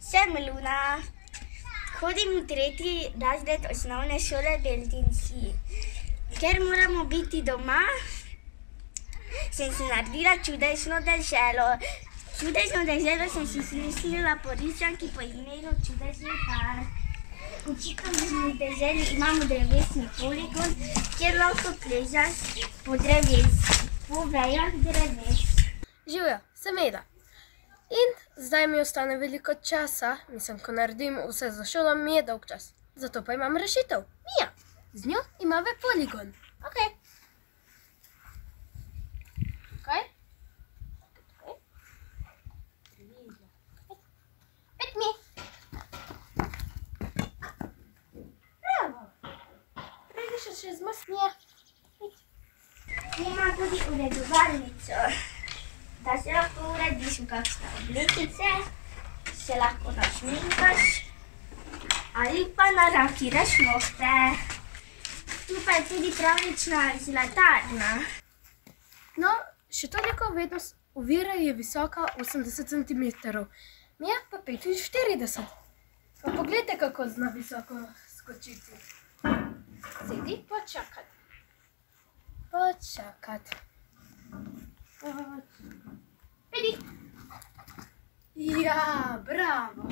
Sem Luna. Hodim v 3. razred osnovne šole Beltinci. Ker moramo biti doma, sem si naredila čudežno deželo. Čudežno deželo sem si smislila po Ričanki po imenu Čudežni park. V čudežni deželi imamo drevesni poligon, kjer lahko plezaš po vejah dreves. Živjo, sem Eda. In zdaj mi ostane veliko časa, mislim, ko naredim vse za šolo, mi je dolg čas. Zato pa imam rešitev. Mija, z njo imamo poligon. Ok. Kaj? Pet mi. Bravo. Prejdi še čez most, Mija. Ima tudi uredovalnico. Da se lahko urediš v kakšne oblekice, se lahko našminkaš ali pa narakiraš nohte. Tu pa je tudi pravlična zlatarna. No, še toliko ovira je visoka 80 cm, Mija pa 45. Pa poglejte, kako zna visoko skočiti. Sedi, počakati. Počakati. Pridi. Ja, bravo.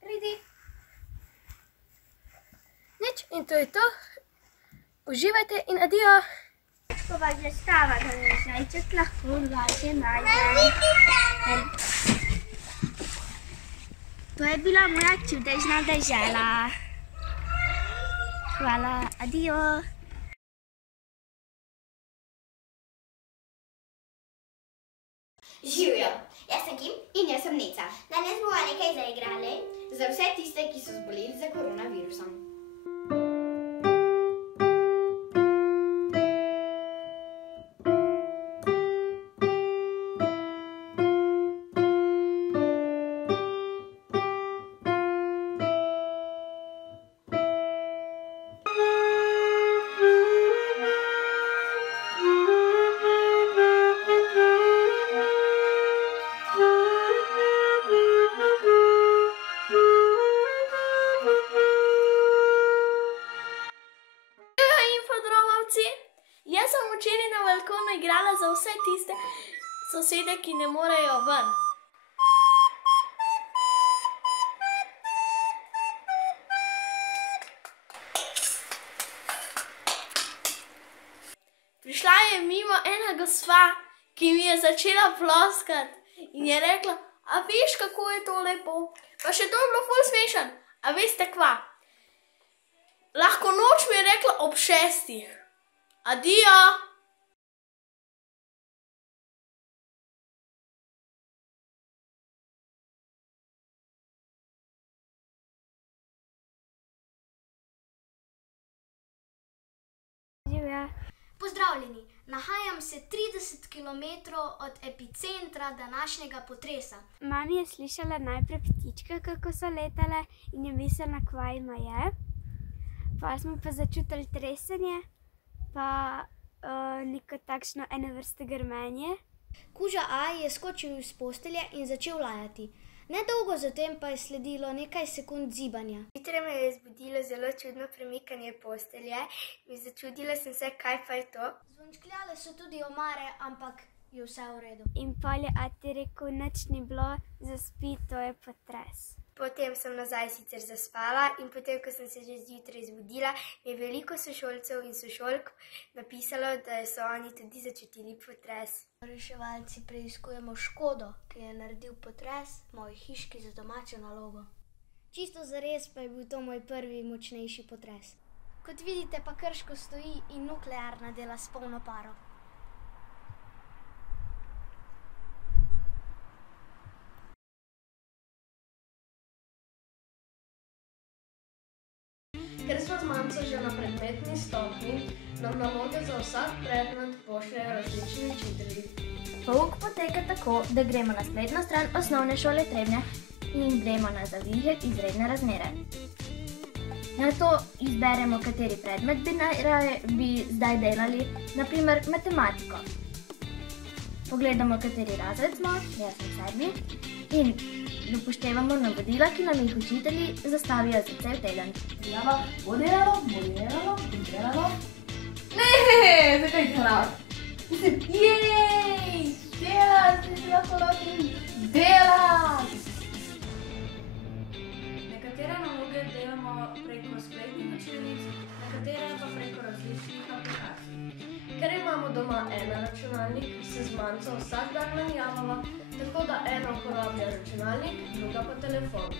Pridi. Nič, in to je to. Uživajte in adijo. Kova zastava, da ne zajček lahko lažje najde. To je bila moja čudežna dežela. Hvala, adijo. Živjo, jaz sem Kim in jaz sem Neca. Danes bomo nekaj zaigrali za vse tiste, ki so zboleli za koronavirusom. Jaz sem včeraj na balkonu igrala za vse tiste sosede, ki ne morejo ven. Prišla je mimo ena gospa, ki mi je začela ploskati in je rekla, a veš, kako je to lepo? Pa še to je bilo ful smešen. A veste kva? Lahko noč mi je rekla ob 6. Adijo! Živja. Pozdravljeni, nahajam se 30 km od epicentra današnjega potresa. Mami je slišala najprej ptičke, kako so letale in je mislila, kva ima je. Pa smo pa začutili tresenje, pa neko takšno ene vrste grmenje. Kuža A je skočil iz postelje in začel lajati. Nedolgo zatem pa je sledilo nekaj sekund zibanja. Zjutraj me je zbudilo zelo čudno premikanje postelje in začudila sem se, kaj pa je to. Zvončkljale so tudi omare, ampak je vse v redu. In pol je ati rekel, nič ni bilo, zaspi, to je potres. Potem sem nazaj sicer zaspala in potem, ko sem se že zjutraj zbudila, mi je veliko sošolcev in sošolk napisalo, da so oni tudi začutili potres. Reševalci preiskujemo škodo, ki je naredil potres moji hiški za domačo nalogo. Čisto zares pa je bil to moj prvi močnejši potres. Kot vidite, pa Krško stoji in nuklearna dela s polno paro. Ker smo z mamico že na predmetni stopnji, nam naloge za vsak predmet pošljejo različni učitelji. Pouk poteka tako, da gremo na spletno stran osnovne šole Trebnje in gremo na zavihek izredne razmere. Nato izberemo, kateri predmet bi zdaj delali, na primer matematiko. Pogledamo, kateri razred smo, jaz sem 7. In in upoštevamo navodila, ki nam jih učitelji zastavijo za cel teden. Delava, bo delalo. Ne, zakaj delava? Mislim, jej, delati, se lahko lotim delati. Nekatere naloge delamo preko spletnih učilnic, nekatere pa preko različnih aplikacij. Ker imamo doma en računalnik, se z mamico vsak dan menjavamo, tako da ena uporablja računalnik, druga pa telefon.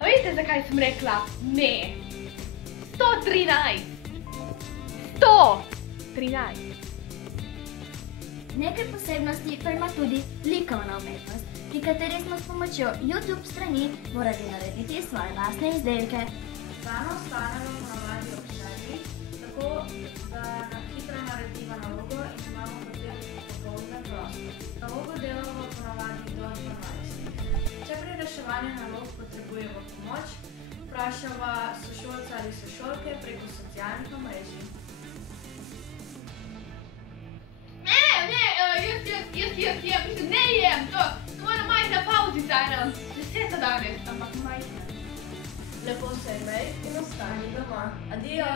A veste, zakaj sem rekla ne? 113! 113! Nekaj posebnosti pa ima tudi likovna umetnost, pri kateri smo s pomočjo YouTube strani morali narediti svoje lastne izdelke. Rano vstanemo ponavadi ob 7, tako da hitro narediva nalogo in imamo potem popoldne prosto. Nalogo delamo ponavadi do 12. Če pri reševanju nalog potrebujemo pomoč, vprašava sošolca ali sošolke preko socialnih omrežij. Jaz jem, ne jem, to moja majhna pauzica, deseta danes, ampak majhna. Lepo se imej in ostani doma. Adijo!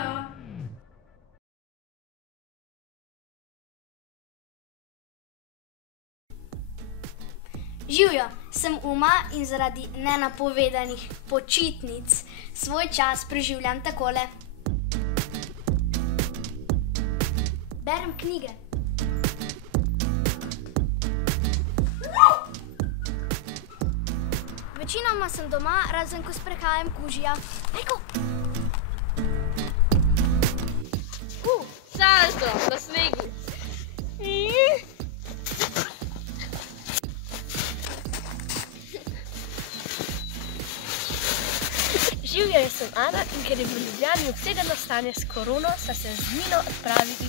Živjo, sem Uma in zaradi nenapovedanih počitnic svoj čas preživljam takole. Berem knjige. Večinoma sem doma, razen ko sprehajam kužija. Ejko! Salto na snegu. Živjo, jaz sem Ana in ker je v Ljubljani obsedeno stanje s korono, sta se z Nino odpravili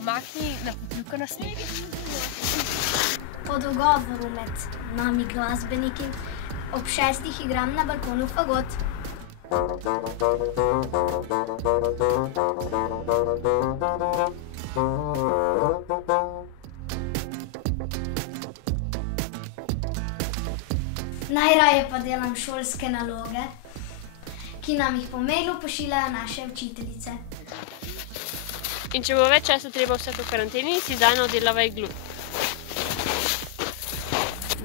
umaknili na pokljuko na sneg. Po dogovoru med nami glasbeniki ob 6 igram na balkonu fagot. Najraje pa delam šolske naloge, ki nam jih po mailu pošiljajo naše učiteljice. In če bo več časa treba ostati v karanteni, si dano delavaj iglu.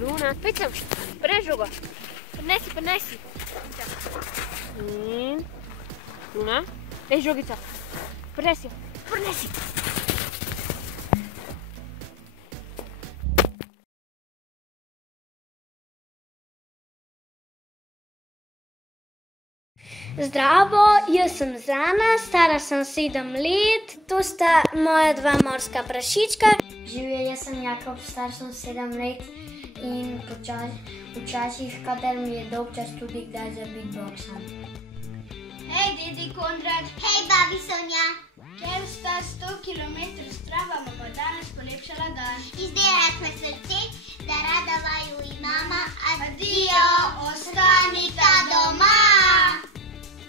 Luna, pojď sem, prneš žogo. Prnesi. In... Luna, dej žogica. Prnesi. Zdravo, jaz sem Zana, stara sem 7 let. To sta moja 2 morska prašička. Živjo, jaz sem Jakob, star sem 7 let in včasih, kadar mi je dolgčas, tudi kdaj za beatboxam. Hej, dedi Konrad. Hej, babi Sonja. Ker sta 100 km strava, bomo danes polepšala dan. Izdelajte srce, da rada vaju imama. Adijo, ostanita doma.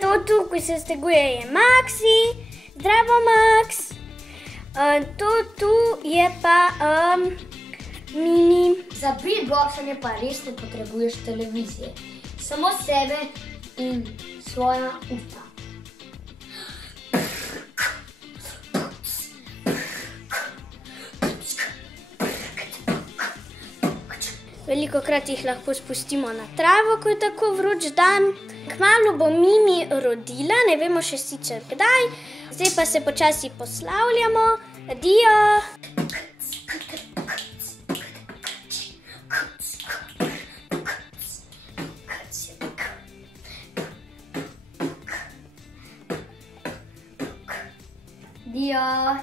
To tukaj se steguje je Maxi. Zdravo, Max. To tu je pa Mimi. Za beatboxanje pa res ne potrebuješ televizije. Samo sebe in svoja usta. Velikokrat jih lahko spustimo na travo, ko je tako vroč dan. Kmalu bo Mimi rodila, ne vemo še sicer kdaj. Zdaj pa se počasi poslavljamo. Adijo! Adijo!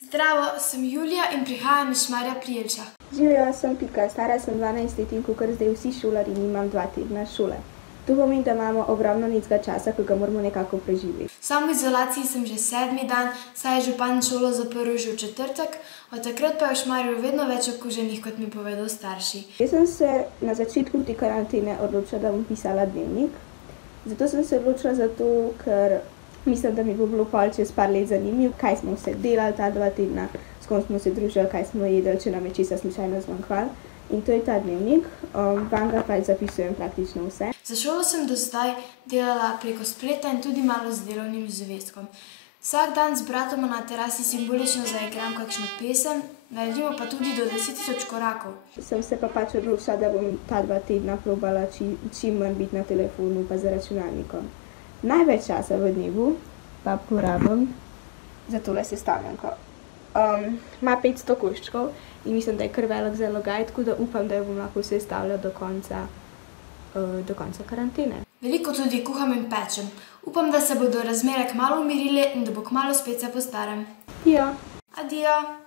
Zdravo, sem Julija in prihajam iz Šmarja pri Jelčah. Živjo, sem Pika, stara sem 12 let in kakor zdaj vsi šolari in imam 2 tedna šole. To pomeni, da imamo ogromno nekega časa, ko ga moramo nekako preživeti. Sam v izolaciji sem že 7. dan, saj je župan šolo zaprl že v četrtek, od takrat pa je v Šmarju vedno več okuženih, kot mi povedal starši. Jaz sem se na začetku te karantene odločila, da bom pisala dnevnik. Zato sem se odločila zato, ker Mislim, da mi bo bilo pol čez par let zanimivo, kaj smo vse delali ta 2 tedna, s kom smo se družili, kaj smo jedli, če nam je česa slučajno zmanjkvalo. In to je ta dnevnik, vanga pač zapisujem praktično vse. Za šolo sem do zdaj delala preko spleta in tudi malo z delovnim zvezkom. Vsak dan z bratom na terasi simbolično zaigram kakšno pesem, naredimo pa tudi do 10.000 korakov. Sem se pa pač odločila, da bom ta 2 tedna probala čim manj biti na telefonu pa za računalnikom. Največ časa v dnevu pa porabim za tole sestavljanko. Ima 500 koščkov in mislim, da je kar velik zalogaj, tako da upam, da jo bom lahko sestavljala do konca karantene. Veliko tudi kuham in pečem. Upam, da se bodo razmere kmalu umirile in da bo kmalu spet se po starem. Ja. Adijo.